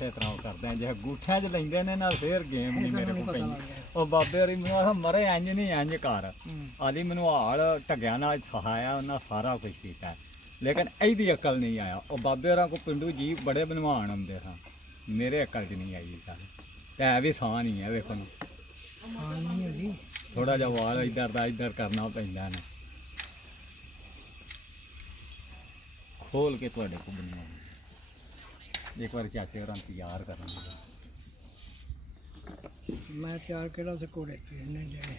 ਇਸੇ ਤਰ੍ਹਾਂ ਉਹ ਕਰਦੇ ਜੇ ਅੰਗੂਠਿਆਂ 'ਚ ਲੈਂਦੇ ਨੇ ਨਾਲ ਫੇਰ ਗੇਮ ਨਹੀਂ ਮੇਰੇ ਕੋਲ ਪੈਂਦੀ। ਉਹ ਬਾਬੇ ਹੋਰੀ ਮੈਨੂੰ ਆਖ ਮਰੇ ਇੰਝ ਨਹੀਂ ਇੰਝ ਕਰ ਆਦੀ ਮੈਨੂੰ ਹਾਲ ਢੱਗਿਆਂ ਨਾਲ ਸਿਖਾਇਆ ਉਹਨਾਂ ਸਾਰਾ ਕੁਛ ਕੀਤਾ ਲੇਕਿਨ ਇਹਦੀ ਅਕਲ ਨਹੀਂ ਆਇਆ। ਉਹ ਬਾਬੇ ਹੋਰਾਂ ਕੋਲ ਪਿੰਡੂ ਜੀ ਬੜੇ ਬਣਵਾਨ ਆਉਂਦੇ ਸਾਂ ਮੇਰੇ ਅਕਲ 'ਚ ਨਹੀਂ ਆਈ ਗੱਲ ਤੇ ਹੈ ਵੀ ਸਾਹ ਨਹੀਂ ਹੈ ਵੇਖੋ ਥੋੜਾ ਜਿਹਾ ਵਾਲ ਇੱਧਰ ਦਾ ਇੱਧਰ ਕਰਨਾ ਪੈਂਦਾ ਨੇ ਖੋਲ ਕੇ ਤੁਹਾਡੇ ਕੋਲ ਬਣਵਾਉਣਾ ਇੱਕ ਵਾਰ ਚਾਚੇ ਹੋਰਾਂ ਤਿਆਰ ਕਰਾਂਗੇ। ਮੈਂ ਤਿਆਰ ਕਿਹੜਾ ਤੇ ਘੋੜੇ ਪੀਣੇ ਜਿਹੜੇ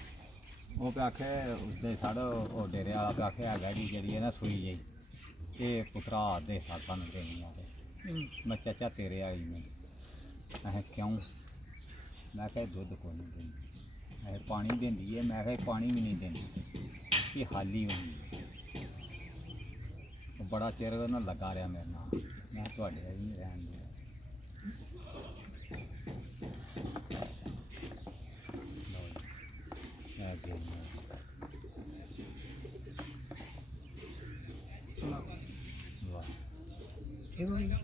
ਉਹ ਪਿਆ ਆਖੇ ਉਸਦੇ ਸਾਡਾ ਉਹ ਡੇਰੇ ਵਾਲਾ ਪਿਆ ਆਖੇ ਹੈਗਾ ਜੀ ਜਿਹੜੀ ਹੈ ਨਾ ਸੂਈ ਜਿਹੀ ਇਹ ਪੁੱਤਰਾ ਦੇ ਸਾਥਾਂ ਨੂੰ ਦੇਣੀ ਆ ਮੈਂ ਚਾਚਾ ਤੇਰੇ ਆਈ ਨੇ ਮੈਂ ਕਿਉਂ ਮੈਂ ਕਿਹਾ ਦੁੱਧ ਕੋਈ ਨਹੀਂ ਦਿੰਦੀ ਮੈਂ ਪਾਣੀ ਦਿੰਦੀ ਹੈ ਮੈਂ ਕਿਹਾ ਪਾਣੀ ਵੀ ਨਹੀਂ ਦਿੰਦੀ ਇਹ ਹਾਲੀ ਹੋਈ ਬੜਾ ਚਿਰ ਉਹਨਾਂ ਲੱਗਾ ਰਿਹਾ ਮੇਰੇ ਨਾਲ ਮੈਂ ਤੁਹਾਡੇ ਹੀ ਨਹੀਂ ਰਹਿਣ ਦਿਆ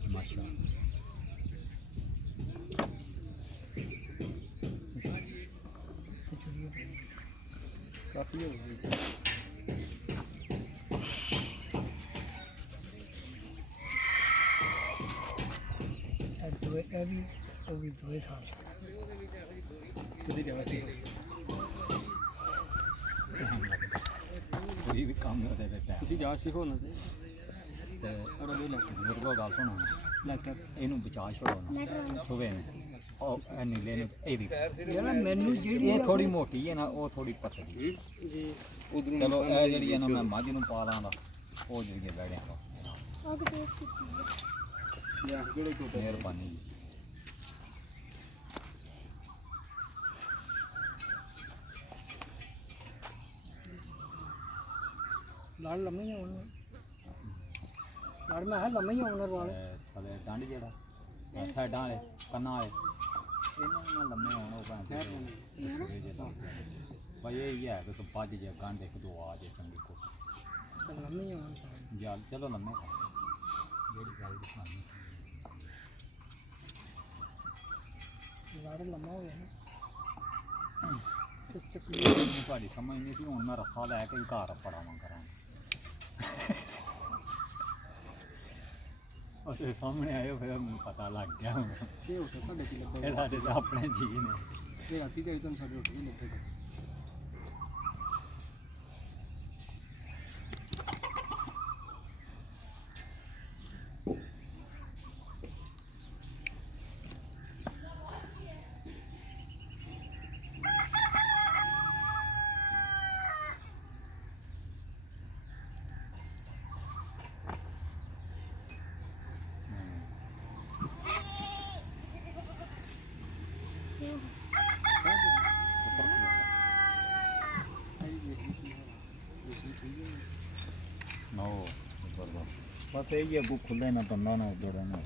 ਮਾਸ਼ਾ ਕਾਫੀ ਹੋ ਗਈ ਉਹ ਵੀ ਦੋਏ ਥਾਂ ਤੁਸੀਂ ਜਗ੍ਹਾ ਸੀ ਕੋਈ ਵੀ ਕੰਮ ਨਹੀਂ ਹੋਦਾ ਬੇਟਾ ਤੁਸੀਂ ਜਾ ਸਿੱਖੋ ਨਾ ਤੇ ਔਰ ਉਹਦੇ ਮੇਰੇ ਕੋਲ ਗੱਲ ਸੁਣੋ ਲੈਕਰ ਇਹਨੂੰ ਬਚਾ ਛੋੜੋ ਸੁਵੇ ਨੇ ਉਹ ਨੀਲੇ ਨੇ ਇਹਦੀ ਯਾਰ ਮੈਨੂੰ ਜਿਹੜੀ ਇਹ ਥੋੜੀ ਮੋਟੀ ਹੈ ਨਾ ਉਹ ਥੋੜੀ ਪਤਲੀ ਚਲੋ ਇਹ ਜਿਹੜੀ ਹੈ ਨਾ ਮੈਂ ਮੱਝ ਨੂੰ ਪਾ ਲਾਂਗਾ ਉਹ ਜਿਹੜੀ ਬੈੜਿਆਂ ਦਾ ਮਿਹਰਬਾਨੀ ਜੀ ਲੜ ਲੰਮੇ ਹੀ ਆਉਣ ਲੜ ਮੈਂ ਹੈ ਲੰਮੇ ਹੀ ਆਉਣ ਵਾਲੇ ਥਲੇ ਡੰਡ ਜਿਹੜਾ ਸਾਈਡਾਂ ਵਾਲੇ ਕੰਨਾਂ ਵਾਲੇ ਇਹਨਾਂ ਨਾਲ ਲੰਮੇ ਆਉਣ ਉਹ ਕਹਿੰਦੇ ਭਾਈ ਇਹ ਹੀ ਹੈ ਕਿ ਤੂੰ ਭੱਜ ਜੇ ਗੰਢ ਇੱਕ ਦੋ ਆ ਜੇ ਚੰਗੀ ਕੋਸ਼ਿਸ਼ ਲੰਮੇ ਹੀ ਆਉਣ ਜਾਂ ਚਲੋ ਲੰਮੇ ਜਿਹੜੀ ਗੱਲ ਦਿਖਾਣੀ ਲੜ ਲੰਮਾ ਹੋ ਗਿਆ ਨਾ ਤੁਹਾਡੀ ਸਮਝ ਨਹੀਂ ਸੀ ਹੁਣ ਮੈਂ ਰੱਸਾ ਲੈ ਕੇ ਘਰ ਪੜਾਵਾਂ ਕਰਾਂਗਾ ਉਹਦੇ ਸਾਹਮਣੇ ਆਏ ਫਿਰ ਮੈਨੂੰ ਪਤਾ ਲੱਗ ਗਿਆ ਹੁਣ ਇਹ ਉੱਥੇ ਤੁਹਾਡੇ ਕੀ ਲੱਗਾ ਇਹ ਸਾਡੇ ਤਾਂ ਆਪਣੇ ਜੀ ਨੇ ਇਹ ਰਾਤੀ ਤੇ ਤੁਹਾਨੂੰ ਸਾਡੇ ਉੱਥੇ ਨਹੀਂ ਲੱਗੇ ਬਸ ਇਹ ਹੀ ਅੱਗੋਂ ਖੁੱਲੇ ਨਾ ਬੰਦਾ ਨਾ ਜੋੜਾ ਨਾ